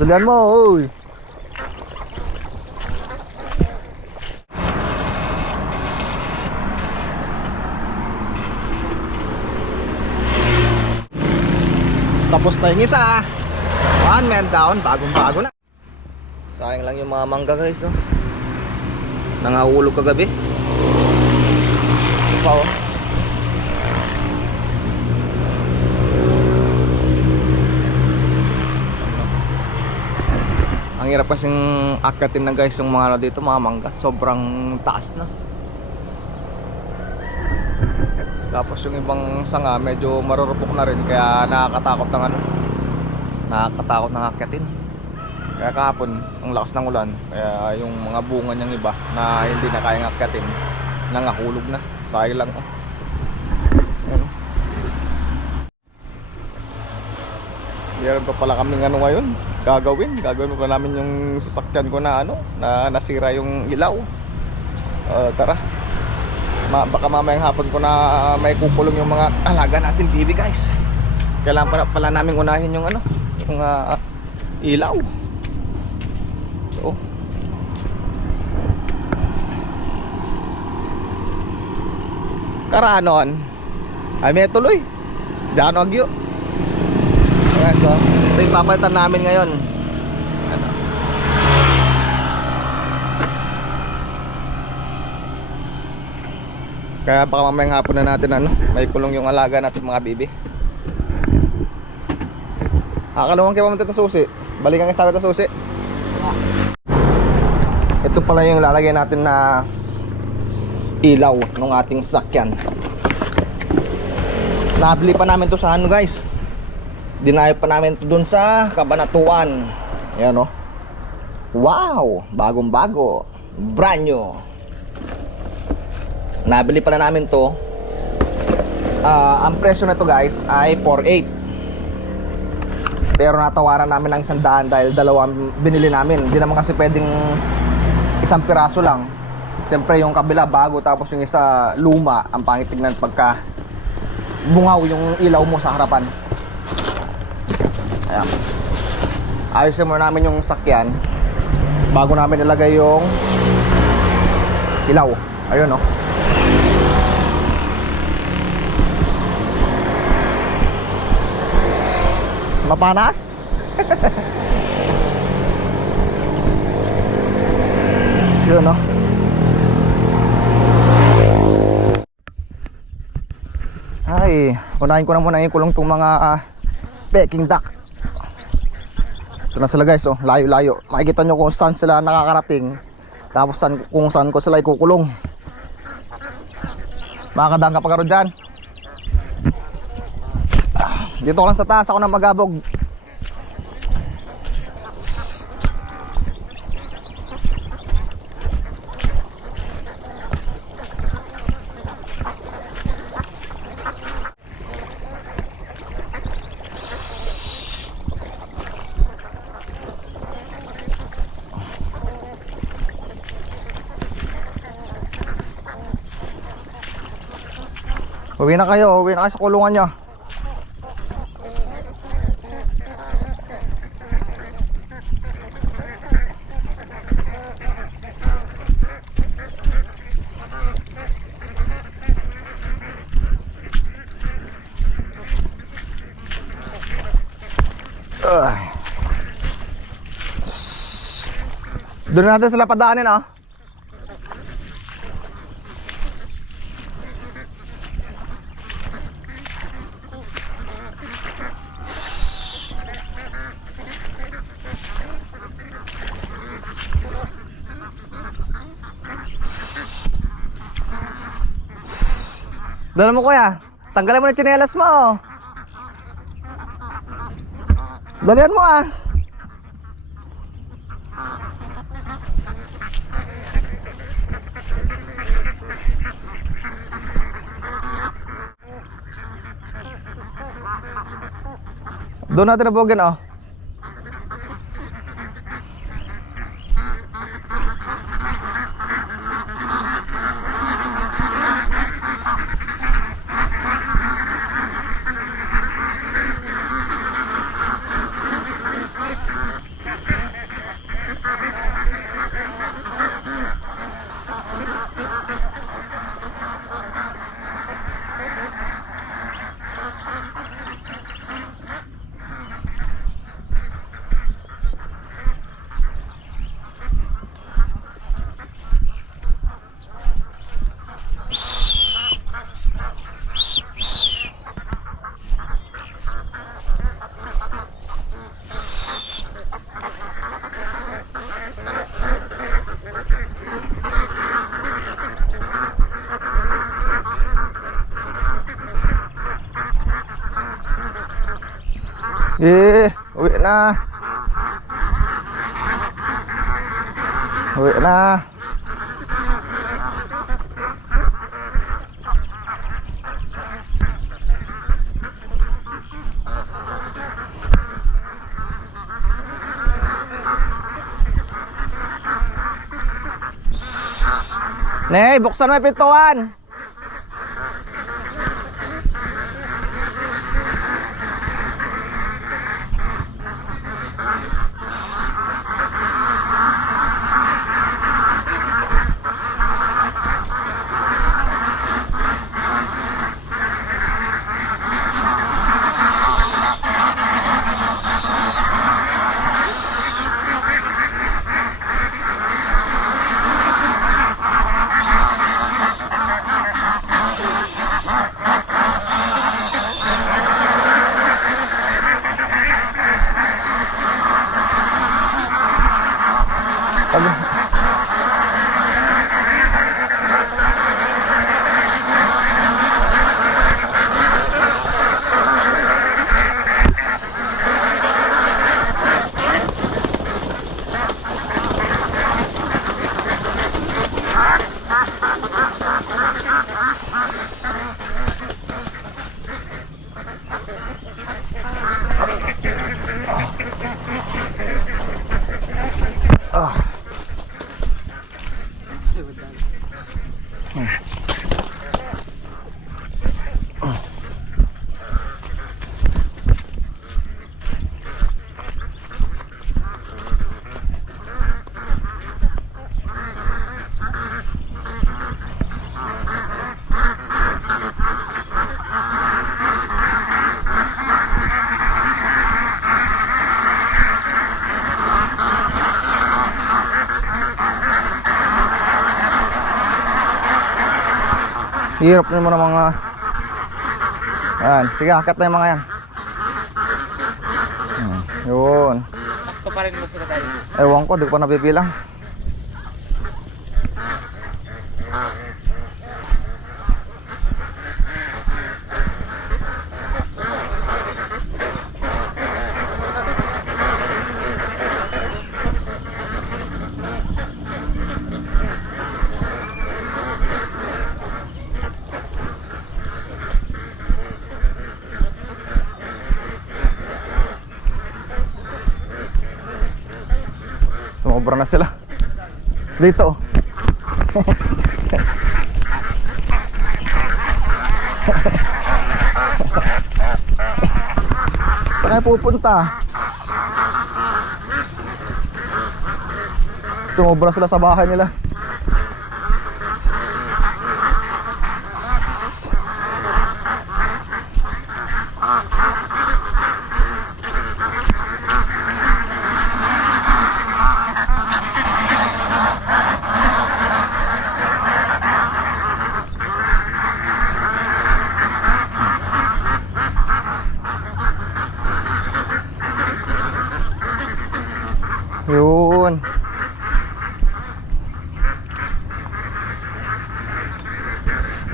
Dalian mo, uy. Tapos na yung isa. One man down, bagong-bago na. Sayang lang yung mga mangga guys, oh. Nangahulog kagabi. Ito pa, oh. Ang hirap kasing akyatin na guys yung mga ano dito, mga mangga. Sobrang taas na. Tapos yung ibang sanga medyo marurupok na rin, kaya nakakatakot ng ano, nakakatakot ng akyatin. Kaya kahapon ang lakas ng ulan, kaya yung mga bunga niyang iba na hindi na kayang akyatin nangahulog na. Sayang lang, oh. Ayan. Meron pa pala kaming ano ngayon gagawin pa namin yung sasakyan ko na ano, na nasira yung ilaw. Tara, baka mamayang hapon ko na may kukulong yung mga alaga natin baby guys. Kailangan pala namin unahin yung ano, yung ilaw. So karanon ay may tuloy diyan agyo. Ayan, so ito yung papalitan namin ngayon. Ano? Kaya baka mamayang hapon na natin ano, may kulong yung alaga natin mga bibi. Akaluwang kayo pamunta ng susi. Balikan kayo sa susi. Ito pala yung lalagay natin na ilaw ng ating sasakyan. Nabili pa namin to sa ano guys, dinayo pa namin to dun sa Cabanatuan. Ayan, oh. Wow, bagong bago, brand new. Nabili pa na namin to. Ang presyo na to guys ay 4,800. Pero natawaran namin ng 100 dahil dalawang binili namin. Hindi naman kasi pwedeng isang piraso lang. Siyempre yung kabila bago, tapos yung isa luma. Ang pangit tignan pagka bungaw yung ilaw mo sa harapan. Ayan. Ayusin muna namin yung sakyan bago namin ilagay yung ilaw. Ayun, oh. Mapanas? Yun, no? Ay, unahin ko na muna ikulong itong mga peking duck. Ito na sila guys, oh. Layo-layo. Makikita nyo kung saan sila nakakarating, tapos kung saan ko sila ikukulong. Makakadaan ka pa karon dyan. Dito lang sa taas ako na magabog. Uwi na kayo sa kulungan nyo. Doon natin sila padaanin, ah. Doon mo kuya, tanggalin mo na tsinelas mo, oh. Dalian mo, ah. Doon natin nabogin, oh. Uwi na. Uwi na. Nay, buksan mo yung pintuan. Hirap naman ng mga yan. Sige, akit na yung mga yan. Yun. Sakto pa rin mo sila tayo. Ewan ko, di ko pa nabibilang. Sumobra na sila. Dito. Saan kayo pupunta? Sumobra sila sa bahay nila. Yun.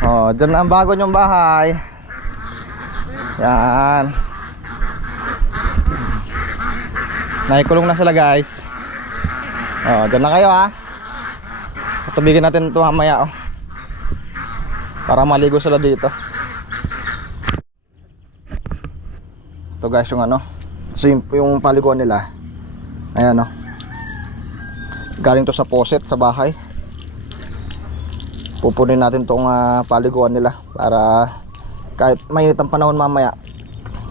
Oh, dyan na ang bago nyong bahay. Yan. Naikulong na sila, guys. Oh, dyan na kayo, ha. Patubigin natin ito mamaya, oh. Para maligo sila dito. Ito, guys, yung ano. So, yung paliguan nila. Ayan, oh. Galing to sa faucet sa bahay. Pupunin natin tong paliguan nila para kahit mainit ang panahon mamaya,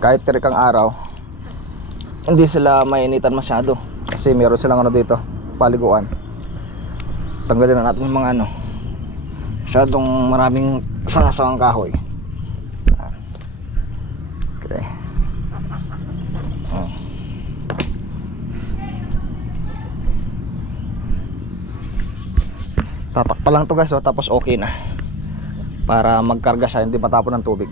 kahit tirik ang araw, hindi sila mainitan masyado kasi meron silang ano dito, paliguan. Tanggalin na natin yung mga ano, masyadong maraming sangasangang kahoy. Okay. Tatak pa lang to, guys, oh, tapos okay na. Para magkarga siya, hindi matapon ng tubig.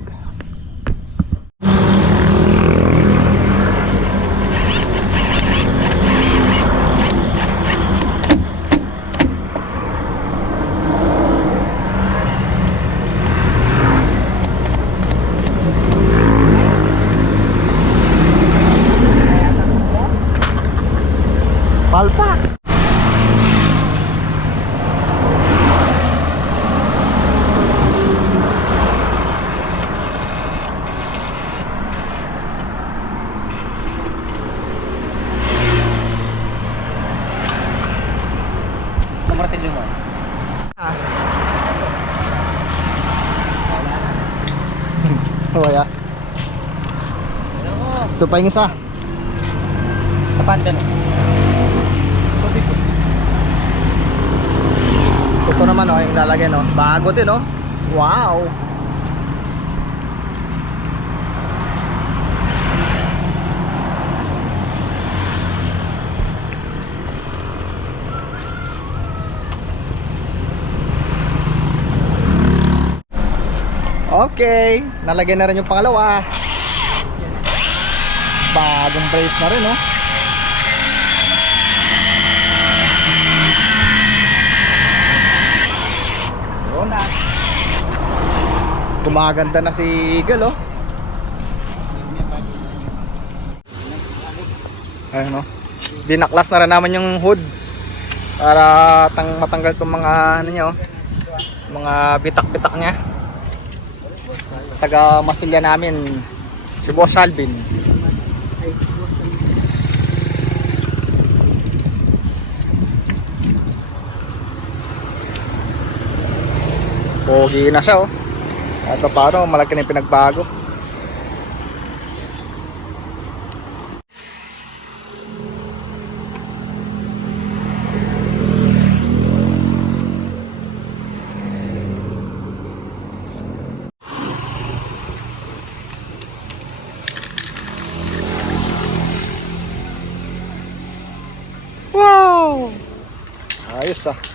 Wala. Ito pa yung isa. Tapat ka no? Ito naman oh, yung lalagay no. Bago din oh. Wow. Okay, nalagyan na rin yung pangalawa. Bagong brace na rin oh. Yun na. Gumaganda na si Eagle oh. Ayun oh. Dinaklas na rin naman yung hood para matanggal itong mga ano niya oh, mga bitak-bitak niya. Taga Masilya namin si Boss Alvin. Pogi na siya oh. At paano malaki na yung pinagbago. Wow! Ayos ah.